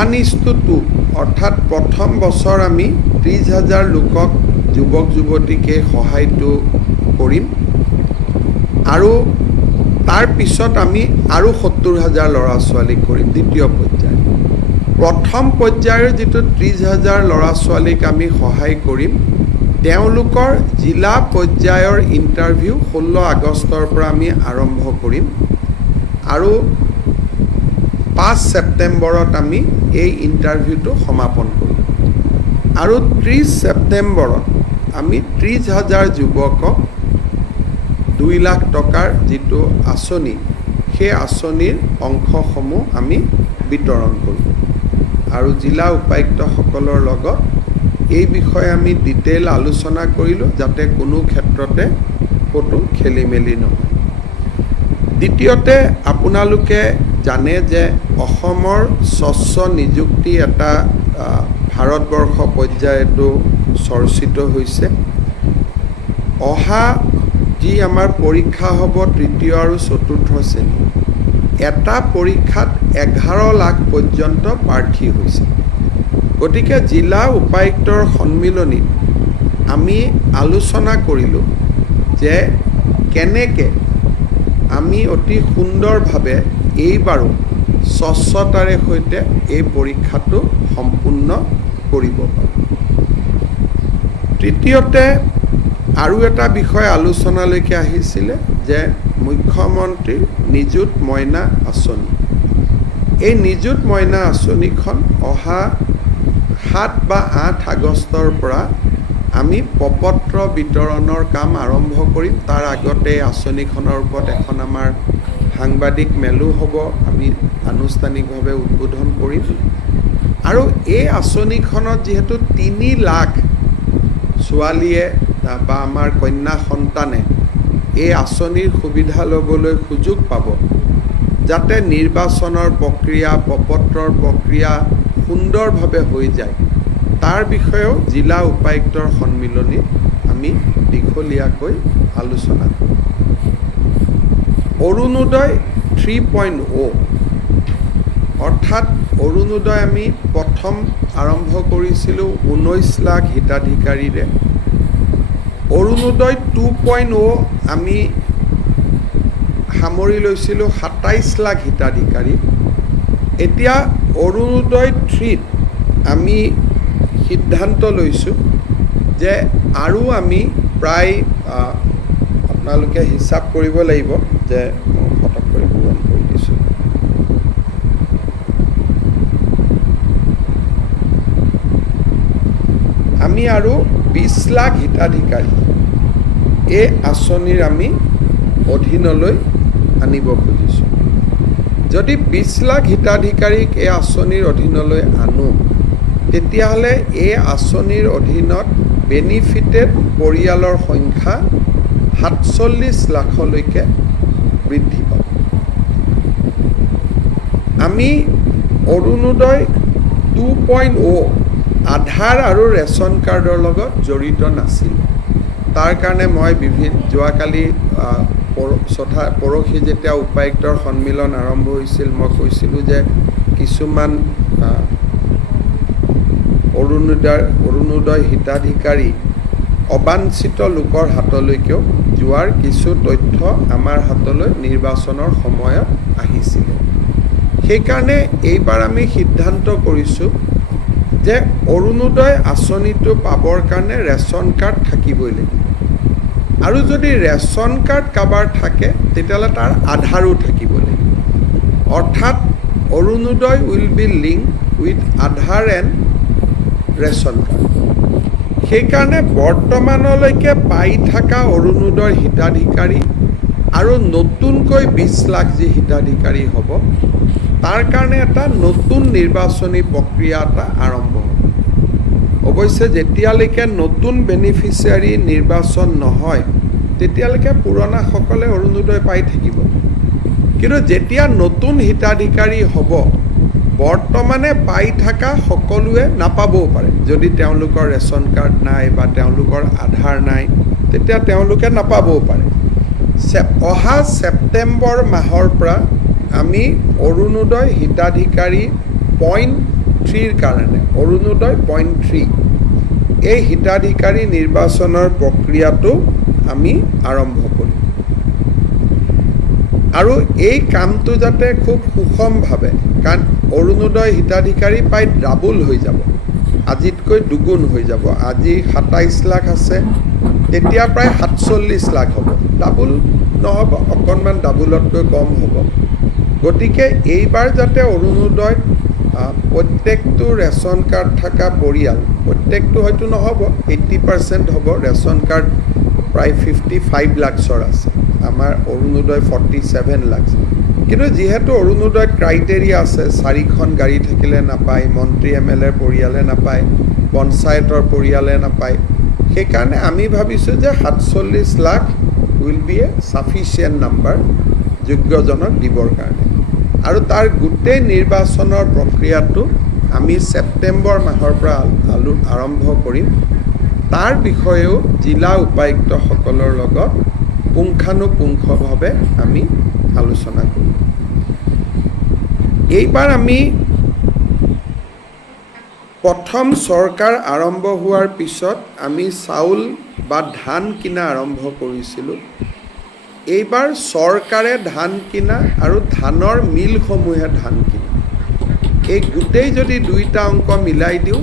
1:2 অৰ্থাৎ প্ৰথম বছৰ আমি 30,000 লোকক যুৱক যুৱতীকে সহায়টো কৰিম আৰু তাৰ পিছত আমি আৰু 70,000 ল'ৰা ছোৱালী কৰিম দ্বিতীয় পৰ্যায় প্ৰথম পৰ্যায়ৰ যেটো 30,000 ল'ৰা ছোৱালীক আমি সহায় কৰিম তেওঁলোকৰ জিলা পৰ্যায়ৰ ইন্টাৰভিউ 16 আগষ্টৰ পৰা আমি আৰম্ভ কৰিম আৰু 5 ছেপ্টেম্বৰত আমি এই ইন্টাৰভিউটো সমাপন কৰিম আৰু 30 ছেপ্টেম্বৰত আমি 30,000 যুৱকক 2 লাখ টকাৰ যেটো আঁচনি সেই আঁচনিৰ অংশসমূহ আমি বিতৰণ কৰিম আৰু জিলা উপায়ুক্তসকলৰ লগত এই বিষয়ে আমি ডিটেইল আলোচনা কৰিলো যাতে কোনো ক্ষেত্ৰতে কতো খেলিমেলি নহয় দ্বিতীয়তে আপোনালোকে জানে যে অসমৰ স্বচ্ছ নিযুক্তি এটা ভাৰতবৰ্ষ পৰ্যায়তো চৰ্চিত হৈছে অহা যি আমাৰ পৰীক্ষা হ'ব তৃতীয় আৰু চতুৰ্থ শ্ৰেণী এটা পৰীক্ষাত 11 লাখ পৰ্যন্ত প্ৰাৰ্থী হৈছে গতিকে জিলা উপায়ুক্তৰ সন্মিলনীত আমি আলোচনা কৰিলো যে কেনেকে আমি অতি সুন্দৰভাৱে এইবাৰো স্বচ্ছতাৰে সৈতে এই পৰীক্ষাটো সম্পূৰ্ণ কৰিব পাৰোঁ তৃতীয়তে আৰু এটা বিষয় আলোচনালৈকে আহিছিলে যে মুখ্যমন্ত্ৰী নিযুত মইনা আঁচনি এই নিযুত মইনা আঁচনিখন অহা 7 বা 8 আগষ্টৰ পৰা আমি প্ৰপত্ৰ বিতৰণৰ কাম আৰম্ভ কৰিম তাৰ আগতে আঁচনিখনৰ ওপৰত এখন আমাৰ সাংবাদিক মেলো হ'ব আমি আনুষ্ঠানিকভাৱে উদ্বোধন কৰিম আৰু এই আঁচনিখনত যেহেতু 3 লাখ ছোৱালীয়ে বা আমাৰ কন্যা সন্তানে এই আঁচনিৰ সুবিধা ল'বলৈ সুযোগ পাব যাতে নিৰ্বাচনৰ প্ৰক্ৰিয়া প্ৰপত্ৰৰ প্ৰক্ৰিয়া সুন্দৰভাৱে হৈ যায় তাৰ বিষয়েও জিলা উপায়ুক্তৰ সন্মিলনীত আমি দীঘলীয়াকৈ আলোচনা কৰিম অৰুণোদয় 3.0 অৰ্থাৎ অৰুণোদয় আমি প্ৰথম আৰম্ভ কৰিছিলোঁ 19 লাখ হিতাধিকাৰীৰে অৰুণোদয় 2.0 আমি সামৰি লৈছিলোঁ 27 লাখ হিতাধিকাৰী এতিয়া অৰুণোদয় 3 আমি সিদ্ধান্ত লৈছোঁ যে আৰু আমি প্ৰায় আপোনালোকে হিচাপ কৰিব লাগিব যে মই ফটক কৰি পূৰণ কৰি দিছোঁ আমি আৰু 20 লাখ হিতাধিকাৰী এই আঁচনিৰ আমি অধীনলৈ আনিব খুজিছোঁ যদি 20 লাখ হিতাধিকাৰীক এই আঁচনিৰ অধীনলৈ আনো তেতিয়াহ'লে এই আঁচনিৰ অধীনত বেনিফিটেড পৰিয়ালৰ সংখ্যা 47 লাখলৈকে বৃদ্ধি পাব আমি অৰুণোদয় 2.0 আধাৰ আৰু ৰেচন কাৰ্ডৰ লগত জড়িত নাছিল তাৰ কাৰণে মই যোৱাকালি পৰহি যেতিয়া উপায়ুক্তৰ সন্মিলন আৰম্ভ হৈছিল মই কৈছিলোঁ যে কিছুমান অৰুণোদয় হিতাধিকাৰী অবাঞ্ছিত লোকৰ হাতলৈকেও যোৱাৰ কিছু তথ্য আমাৰ হাতলৈ নিৰ্বাচনৰ সময়ত আহিছিলে সেইকাৰণে এইবাৰ আমি সিদ্ধান্ত কৰিছোঁ যে অৰুণোদয় আঁচনিটো পাবৰ কাৰণে ৰেচন কাৰ্ড থাকিবই লাগিব আৰু যদি ৰেচন কাৰ্ড কাবাৰ থাকে তেতিয়াহ'লে তাৰ আধাৰো থাকিব লাগিব অৰ্থাৎ Arunodoi will be link with Aadhaar and ration card সেইকাৰণে বৰ্তমানলৈকে পাই থকা অৰুণোদয় হিতাধিকাৰী আৰু নতুনকৈ 20 লাখ যি হিতাধিকাৰী হ'ব তাৰ কাৰণে এটা নতুন নিৰ্বাচনী প্ৰক্ৰিয়া এটা আৰম্ভ হ'ব অৱশ্যে যেতিয়ালৈকে নতুন বেনিফিচিয়াৰী নিৰ্বাচন নহয় তেতিয়ালৈকে পুৰণাসকলে অৰুণোদয় পাই থাকিব কিন্তু যেতিয়া নতুন হিতাধিকাৰী হ'ব বৰ্তমানে পাই থকা সকলোৱে নাপাবও পাৰে যদি তেওঁলোকৰ ৰেচন কাৰ্ড নাই বা তেওঁলোকৰ আধাৰ নাই তেতিয়া তেওঁলোকে নাপাবও পাৰে অহা ছেপ্টেম্বৰ মাহৰ পৰা আমি অৰুণোদয় হিতাধিকাৰী পইণ্ট 3 কাৰণে অৰুণোদয় 0.3 এই হিতাধিকাৰী নিৰ্বাচনৰ প্ৰক্ৰিয়াটো আমি আৰম্ভ কৰিম আৰু এই কামটো যাতে খুব সুষমভাৱে কাৰণ অৰুণোদয় হিতাধিকাৰী প্ৰায় ডাবল হৈ যাব আজিতকৈ দুগুণ হৈ যাব আজি 27 লাখ আছে তেতিয়া প্ৰায় 47 লাখ হ'ব ডাবল নহ'ব অকণমান ডাবলতকৈ কম হ'ব গতিকে এইবাৰ যাতে অৰুণোদয় প্ৰত্যেকটো ৰেচন কাৰ্ড থকা পৰিয়াল প্ৰত্যেকটো হয়তো নহ'ব 80% হ'ব ৰেচন কাৰ্ড প্ৰায় 55 লাখৰ আছে আমাৰ অৰুণোদয় 47 লাখ কিন্তু যেহেতু অৰুণোদয়ত ক্ৰাইটেৰিয়া আছে 4খন গাড়ী থাকিলে নাপায় মন্ত্ৰী এমএলএৰ পৰিয়ালে নাপায় পঞ্চায়তৰ পৰিয়ালে নাপায় সেইকাৰণে আমি ভাবিছোঁ যে 47 lakh will be a sufficient number যোগ্যজনক দিবৰ কাৰণে আৰু তাৰ গোটেই নিৰ্বাচনৰ প্ৰক্ৰিয়াটো আমি ছেপ্টেম্বৰ মাহৰ পৰা আৰম্ভ কৰিম তাৰ বিষয়েও জিলা উপায়ুক্তসকলৰ লগত পুংখানুপুংখভাৱে আমি আলোচনা কৰিম এইবাৰ আমি প্ৰথম চৰকাৰ আৰম্ভ হোৱাৰ পিছত আমি চাউল বা ধান কিনা আৰম্ভ কৰিছিলোঁ এইবাৰ চৰকাৰে ধান কিনা আৰু ধানৰ মিলসমূহে ধান কিনা এই গোটেই যদি দুইটা অংক মিলাই দিওঁ